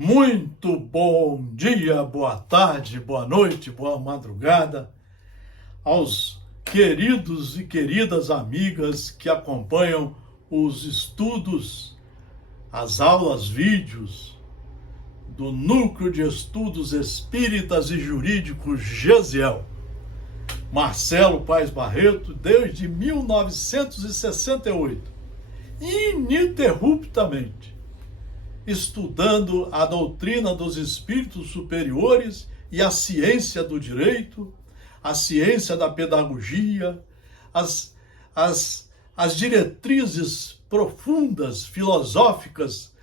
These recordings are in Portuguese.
Muito bom dia, boa tarde, boa noite, boa madrugada aos queridos e queridas amigas que acompanham os estudos, as aulas, vídeos do Núcleo de Estudos Espíritas e Jurídicos Gesiel. Marcelo Paes Barreto, desde 1968, ininterruptamente, estudando a doutrina dos espíritos superiores e a ciência do direito, a ciência da pedagogia, as diretrizes profundas, filosóficas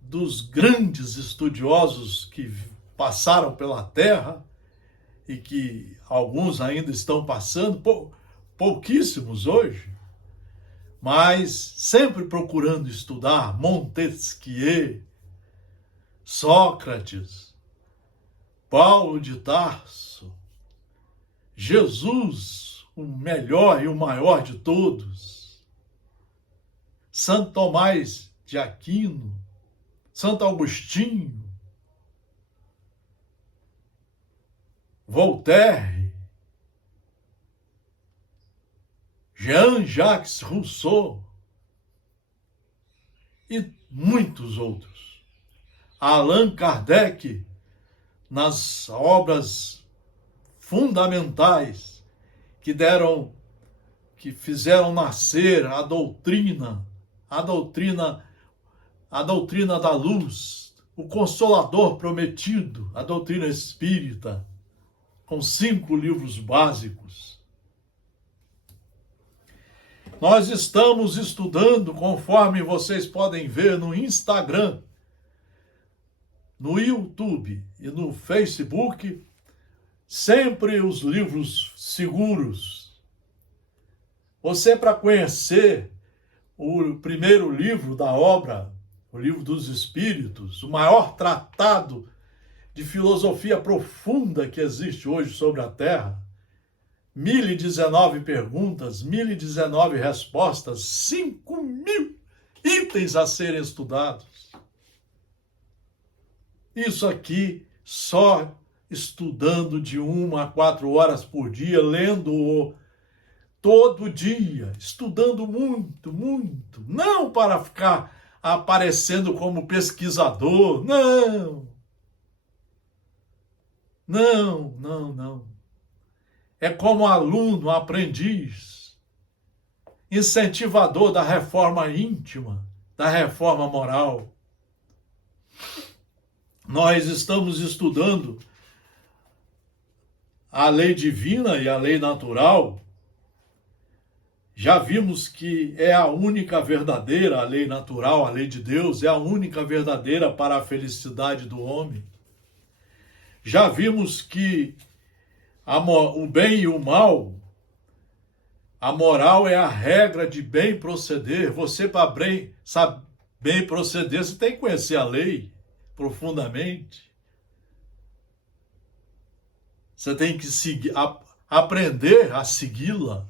dos grandes estudiosos que passaram pela Terra e que alguns ainda estão passando, pouquíssimos hoje, mas sempre procurando estudar Montesquieu, Sócrates, Paulo de Tarso, Jesus, o melhor e o maior de todos, Santo Tomás de Aquino, Santo Agostinho, Voltaire, Jean-Jacques Rousseau e muitos outros. Allan Kardec, nas obras fundamentais que fizeram nascer a doutrina da luz, o Consolador Prometido, a doutrina espírita, com 5 livros básicos. Nós estamos estudando, conforme vocês podem ver no Instagram, no YouTube e no Facebook, sempre os livros seguros. Você, para conhecer o primeiro livro da obra, o Livro dos Espíritos, o maior tratado de filosofia profunda que existe hoje sobre a Terra, 1019 perguntas, 1019 respostas, 5.000 itens a serem estudados. Isso aqui só estudando de 1 a 4 horas por dia, lendo-o todo dia, estudando muito, muito. Não para ficar aparecendo como pesquisador, não. Não. É como aluno, aprendiz, incentivador da reforma íntima, da reforma moral. Nós estamos estudando a lei divina e a lei natural. Já vimos que é a única verdadeira, a lei natural, a lei de Deus, é a única verdadeira para a felicidade do homem. Já vimos que o bem e o mal, a moral é a regra de bem proceder. Você, para bem proceder, você tem que conhecer a lei profundamente. Você tem que aprender a segui-la.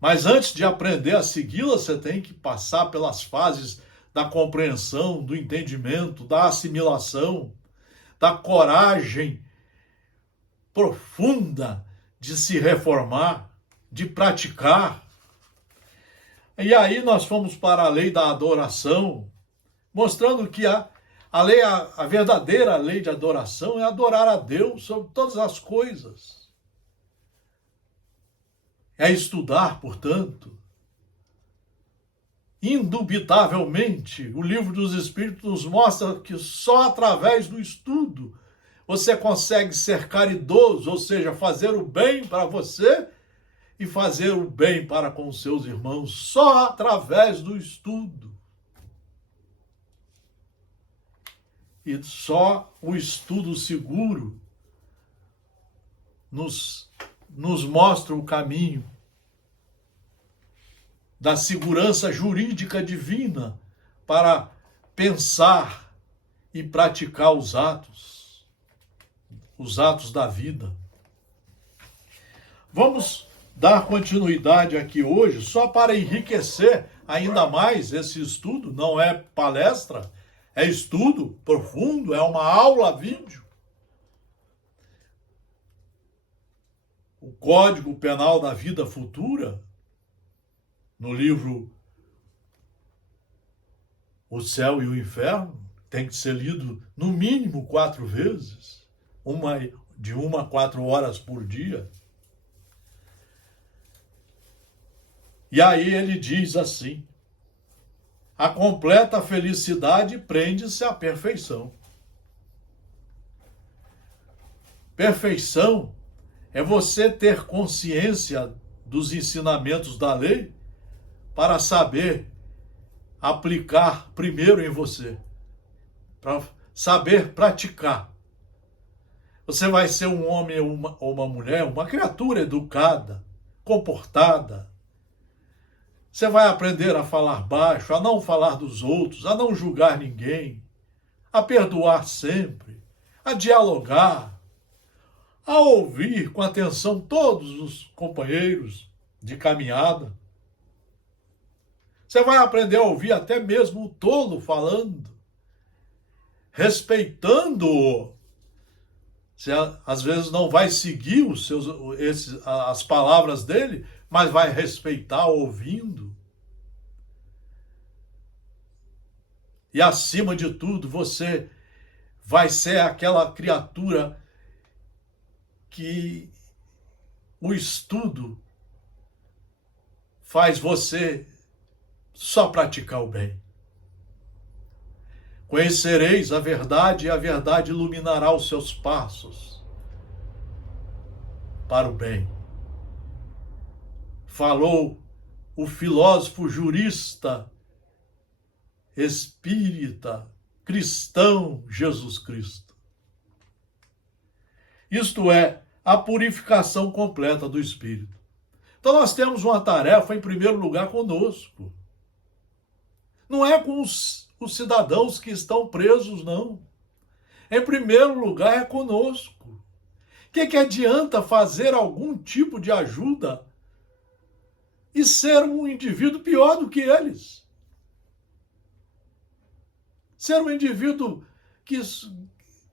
Mas antes de aprender a segui-la, você tem que passar pelas fases da compreensão, do entendimento, da assimilação, da coragem profunda de se reformar, de praticar. E aí nós fomos para a lei da adoração, mostrando que a verdadeira lei de adoração é adorar a Deus sobre todas as coisas. É estudar, portanto. Indubitavelmente, o Livro dos Espíritos nos mostra que só através do estudo você consegue ser caridoso, ou seja, fazer o bem para você e fazer o bem para com os seus irmãos, só através do estudo. E só o estudo seguro nos mostra o caminho da segurança jurídica divina para pensar e praticar os atos da vida. Vamos dar continuidade aqui hoje, só para enriquecer ainda mais esse estudo, não é palestra, É estudo profundo, é uma aula vídeo. O Código Penal da Vida Futura, no livro O Céu e o Inferno, tem que ser lido no mínimo 4 vezes, de 1 a 4 horas por dia. E aí ele diz assim: a completa felicidade prende-se à perfeição. Perfeição é você ter consciência dos ensinamentos da lei para saber aplicar primeiro em você, para saber praticar. Você vai ser um homem ou uma mulher, uma criatura educada, comportada. Você vai aprender a falar baixo, a não falar dos outros, a não julgar ninguém, a perdoar sempre, a dialogar, a ouvir com atenção todos os companheiros de caminhada. Você vai aprender a ouvir até mesmo o tolo falando, respeitando-o. Você às vezes não vai seguir as palavras dele, mas vai respeitar ouvindo. E acima de tudo, você vai ser aquela criatura que o estudo faz você só praticar o bem. Conhecereis a verdade e a verdade iluminará os seus passos para o bem. Falou o filósofo jurista, espírita, cristão Jesus Cristo. Isto é, a purificação completa do espírito. Então nós temos uma tarefa, em primeiro lugar, conosco. Não é com os cidadãos que estão presos, não. Em primeiro lugar, é conosco. O que adianta fazer algum tipo de ajuda e ser um indivíduo pior do que eles? Ser um indivíduo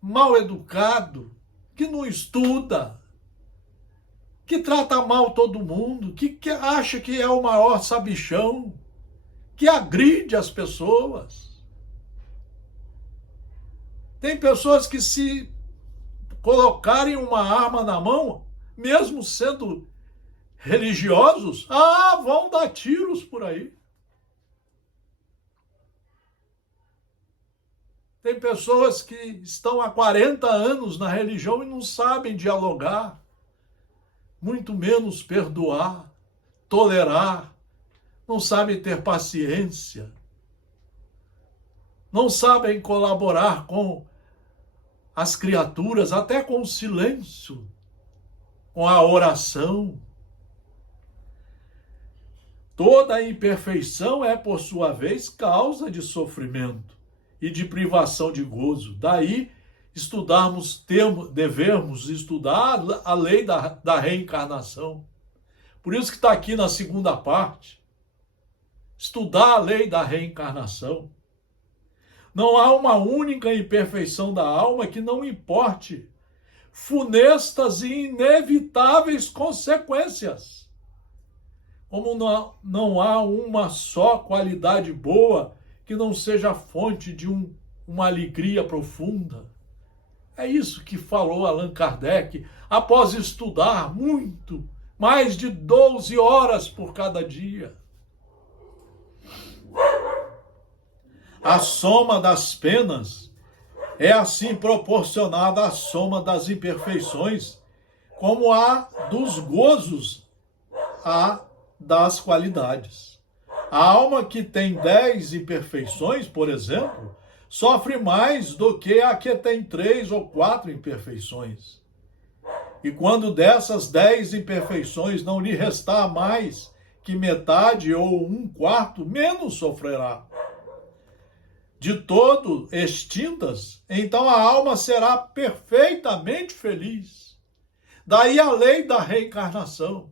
mal educado, que não estuda, que trata mal todo mundo, que acha que é o maior sabichão, que agride as pessoas. Tem pessoas que, se colocarem uma arma na mão, mesmo sendo religiosos, vão dar tiros por aí. Tem pessoas que estão há 40 anos na religião e não sabem dialogar, muito menos perdoar, tolerar, não sabem ter paciência, não sabem colaborar com as criaturas, até com o silêncio, com a oração. Toda imperfeição é, por sua vez, causa de sofrimento e de privação de gozo. Daí, devemos estudar a lei da reencarnação. Por isso que está aqui na segunda parte. Estudar a lei da reencarnação. Não há uma única imperfeição da alma que não importe funestas e inevitáveis consequências. Como não há uma só qualidade boa que não seja fonte de uma alegria profunda. É isso que falou Allan Kardec, após estudar muito, mais de 12 horas por cada dia. A soma das penas é assim proporcionada à soma das imperfeições, como a dos gozos, a das qualidades. A alma que tem 10 imperfeições, por exemplo, sofre mais do que a que tem 3 ou 4 imperfeições. E quando dessas 10 imperfeições não lhe restar mais que metade ou 1/4, menos sofrerá. De todo extintas, então a alma será perfeitamente feliz. Daí a lei da reencarnação,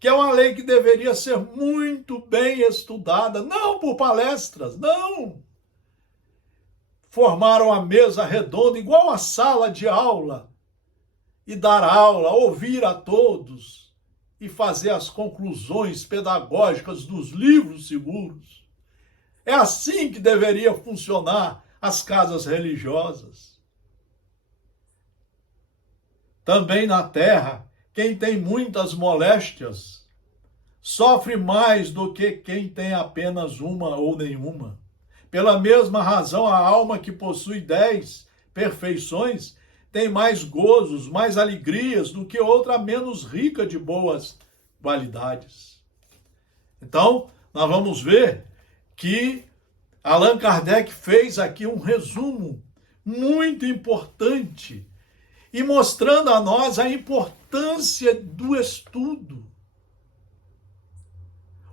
que é uma lei que deveria ser muito bem estudada, não por palestras, não, formaram a mesa redonda, igual a sala de aula, e dar aula, ouvir a todos e fazer as conclusões pedagógicas dos livros seguros. É assim que deveria funcionar as casas religiosas. Também na terra, quem tem muitas moléstias sofre mais do que quem tem apenas uma ou nenhuma. Pela mesma razão, a alma que possui 10 perfeições tem mais gozos, mais alegrias do que outra menos rica de boas qualidades. Então, nós vamos ver que Allan Kardec fez aqui um resumo muito importante e mostrando a nós a importância do estudo.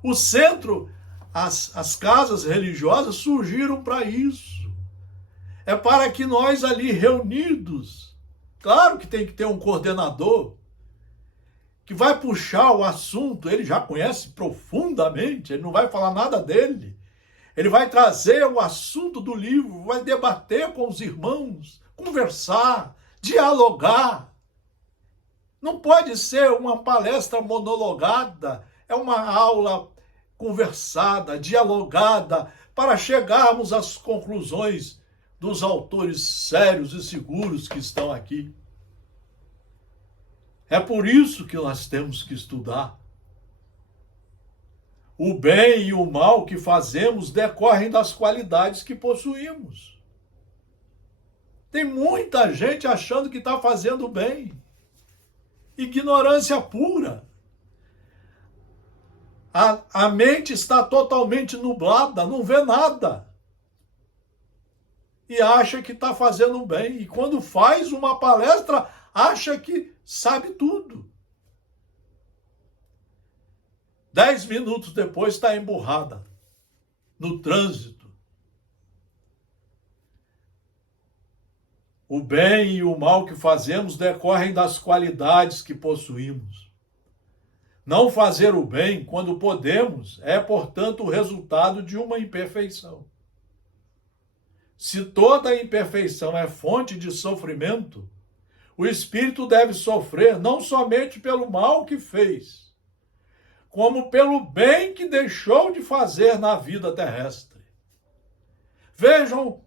O centro, as casas religiosas surgiram para isso. É para que nós ali reunidos, claro que tem que ter um coordenador, que vai puxar o assunto, ele já conhece profundamente, ele não vai falar nada dele. Ele vai trazer o assunto do livro, vai debater com os irmãos, conversar, dialogar. Não pode ser uma palestra monologada, é uma aula conversada, dialogada, para chegarmos às conclusões dos autores sérios e seguros que estão aqui. É por isso que nós temos que estudar. O bem e o mal que fazemos decorrem das qualidades que possuímos. Tem muita gente achando que está fazendo bem. Ignorância pura. A mente está totalmente nublada, não vê nada. E acha que está fazendo bem. E quando faz uma palestra, acha que sabe tudo. 10 minutos depois está emburrada no trânsito. O bem e o mal que fazemos decorrem das qualidades que possuímos. Não fazer o bem quando podemos é, portanto, o resultado de uma imperfeição. Se toda imperfeição é fonte de sofrimento, o espírito deve sofrer não somente pelo mal que fez, como pelo bem que deixou de fazer na vida terrestre. Vejam,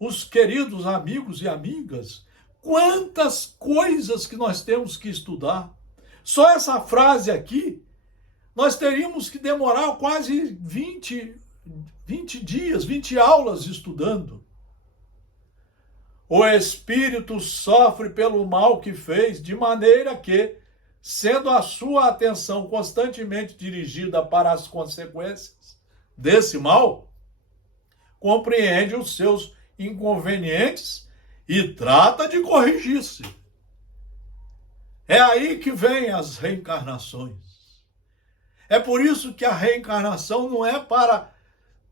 os queridos amigos e amigas, quantas coisas que nós temos que estudar. Só essa frase aqui, nós teríamos que demorar quase 20 dias, 20 aulas estudando. O espírito sofre pelo mal que fez, de maneira que, sendo a sua atenção constantemente dirigida para as consequências desse mal, compreende os seus inconvenientes e trata de corrigir-se. É aí que vêm as reencarnações. É por isso que a reencarnação não é para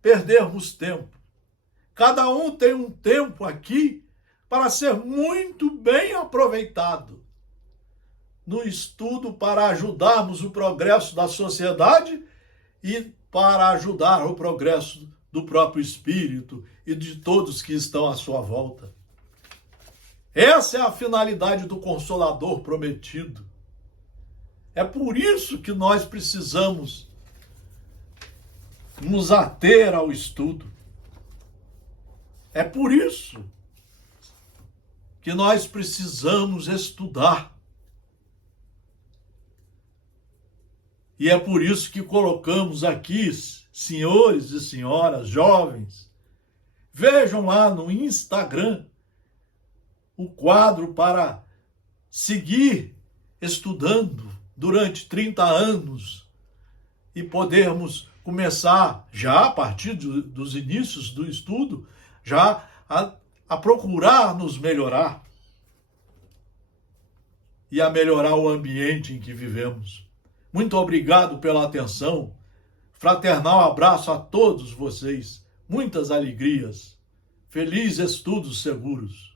perdermos tempo. Cada um tem um tempo aqui para ser muito bem aproveitado no estudo para ajudarmos o progresso da sociedade e para ajudar o progresso do próprio espírito e de todos que estão à sua volta. Essa é a finalidade do Consolador prometido. É por isso que nós precisamos nos ater ao estudo. É por isso que nós precisamos estudar. E é por isso que colocamos aqui, senhores e senhoras, jovens, vejam lá no Instagram o quadro para seguir estudando durante 30 anos e podermos começar, já a partir dos inícios do estudo, já a procurar nos melhorar e a melhorar o ambiente em que vivemos. Muito obrigado pela atenção. Fraternal abraço a todos vocês. Muitas alegrias. Felizes estudos seguros.